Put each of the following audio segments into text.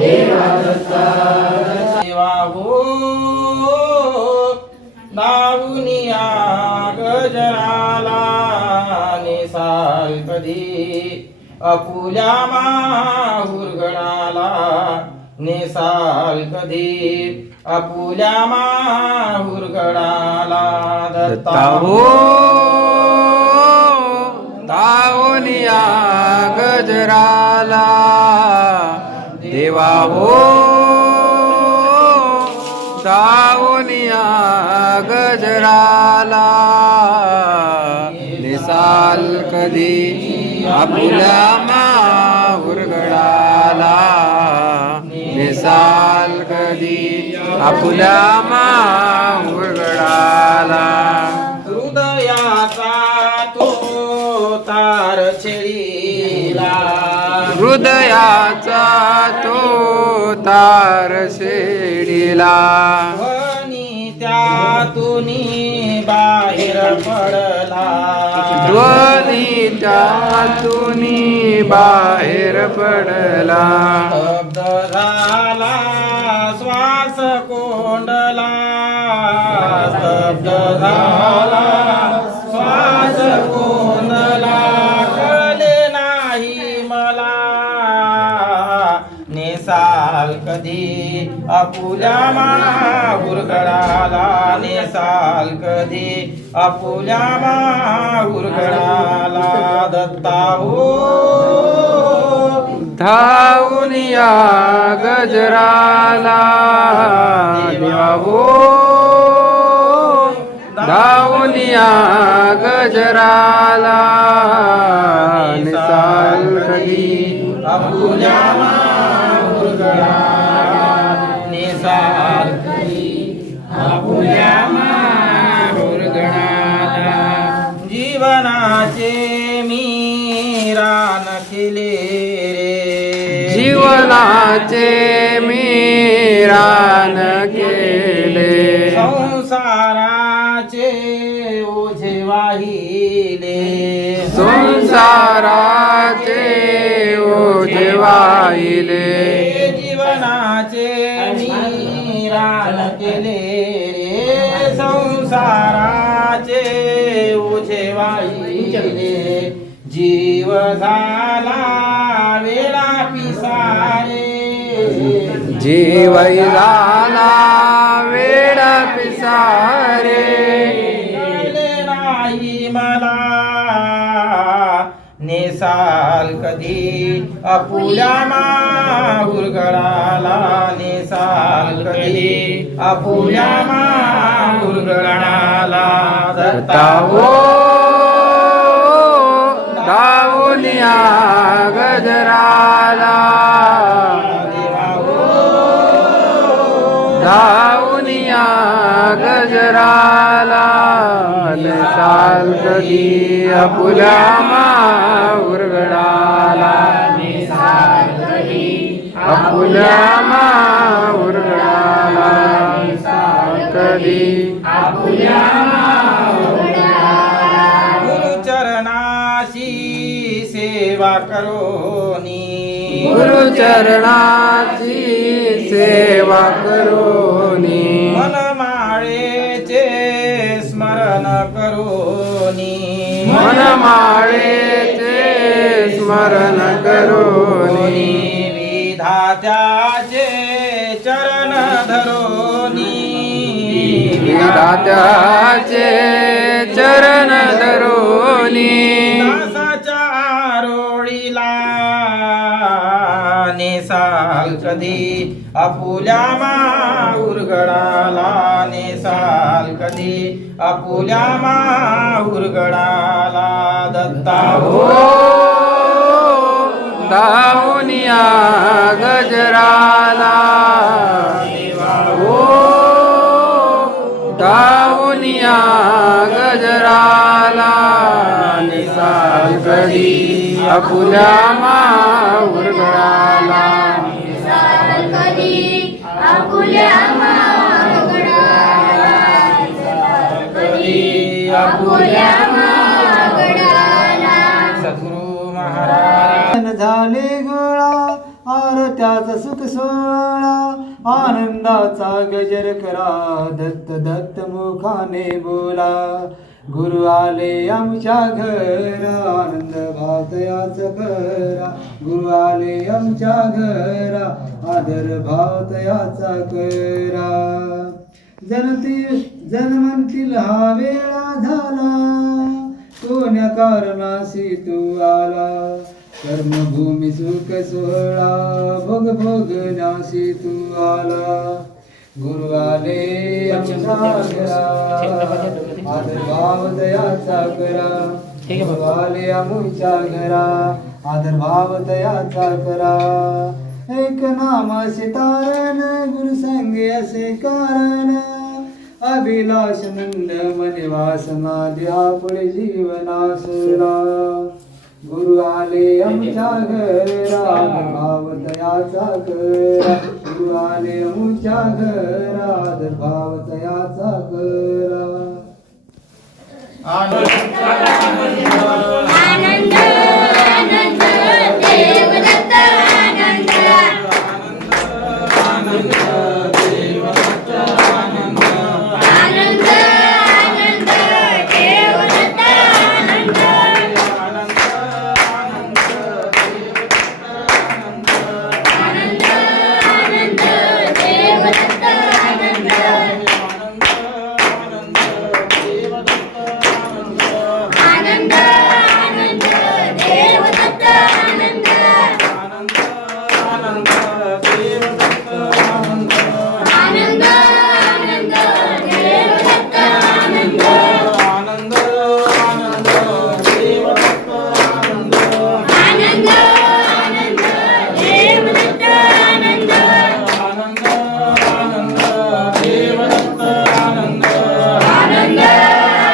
देवा दत्ता देवा हो दावुनिया गजराला नेसाल कधी अपुल्या माहुरगडाला नेसाल कधी अपुल्या माहुरगडाला दत्ता हो दावनिया गजराला देवा हो दावनिया गजराला निसाल कधी आपल्या माहुरगडाला निसाल कधी आपल्या माहुरगडाला हृदयाचा तो तार छेडीला हृदयाचा तो तार शेडीला ध्वनी त्यातून बाहेर पडला ध्वनी त्यातून बाहेर पडला शब्द झाला श्वास कोंडला शब्द झाला श्वास कोंडला कळले नाही मला नेसाल कधी अपुल्या माहुरगडाला नेसाल कधी अपुल्या माहुरगडाला दत्ता हो धावूनिया गजराला देवा हो धावूनिया गजराला निसाल कधी अपुल्या माहुरगडाला नेसाल कधी अपुल्या माहुरगडाला जीवनाचे मी रान केले रे जीवनाचे मीरान केले संसाराचे ओझे वाहिले संसाराचे ओझे वाहिले जीवनाचे मी रान केले रे संसाराचे ओझे वाहिले जीव झाला वेळा पिसारे जीव झाला वेडा पिसारे कळले नाही मला नेसाल कधी अपुल्या माहुरगडाला नेसाल कधी अपुल्या माहुरगडाला दत्ता हो दावुनिया गजराला देवा हो दावुनिया गजराला निसाल कधी अपुल्या माहुरगडाला निसाल कधी अपुल्या माहुरगडाला निसाल कधी आपुल्या गुरुचरणाशी सेवा करोनी गुरुचरणाची सेवा करोनी मनमाळेचे स्मरण करोनी मनमाळेचे स्मरण करोनी विधात्याचे चरण धरोनी विधात्याचे चरण धरोनी दासाच्या आरोळीला नेसाल कधी अपुल्या माहुरगडाला नेसाल कधी अपुल्या माहुरगडाला दत्ता हो दावुनिया गजराला देवा हो दावुनिया गजराला निसाल कधी अपुल्या माहुरगडाला निसाल कधी आपुल्या मागडाला निसाल कधी आपुल्या मागडाला सद्गुरु महाराज झाले गोळा आरत्या त्याचा सुख सोहळा आनंदाचा गजर करा दत्त दत्त मुखाने बोला गुरु आले आमच्या घरा आनंद भावतयाच करा गुरु आले आमच्या घरा आदर भावतयाचा करा जन्मंतील हा वेळा झाला कोण्या कारणाशी तू आला कर्मभूमी सुख सोहळा भोग भोगण्याशी तू आला गुरु आले आमच्या घरा आदर भाव दयाचा करा गुरु आले आमच्या घरा आदर भाव दयाचा करा एक नाम असे तारण गुरु संगे असे कारण अभिलाष नंद मने वासना द्या पुढे जीवनासुरा गुरु आले आमच्या घरा भाव दयाचा करा गुरु आले आमच्या घरा भाव दयाचा करा आनंद आनंद देवदत्त आनंद आनंद देवदत्त आनंद आनंद आनंद देवदत्त आनंद आनंद आनंद आनंद देवदत्त आनंद आनंद आनंद देवदत्त आनंद आनंद देवदत्त आनंद आनंद आनंद देवदत्त आनंद आनंद आनंद देवदत्त आनंद आनंद आनंद देवदत्त आनंद आनंद आनंद देवदत्त आनंद आनंद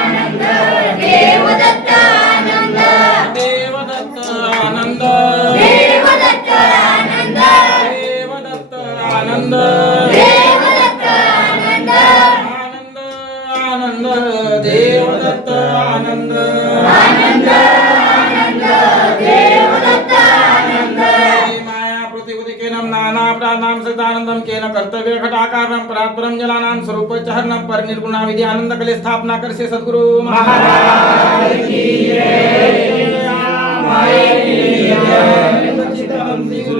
आनंद देवदत्त आनंद देवदत्त आनंद देवदत्त आनंद देवदत्त आनंद देवदत्त आनंद आनंद आनंद देवदत्त आनंद आनंद आनंद देवदत्त आनंद माया प्रतिउदिकेनं नाना प्राणां सदानन्दं केन कर्तव्य घटाकारं परात्परं जलानां स्वरूप चहरणं परिनिर्गुणा विधि आनंद कले स्थापना करसे सद्गुरु महाराज की जय माय की जय सच्चिदानंद श्री गुरु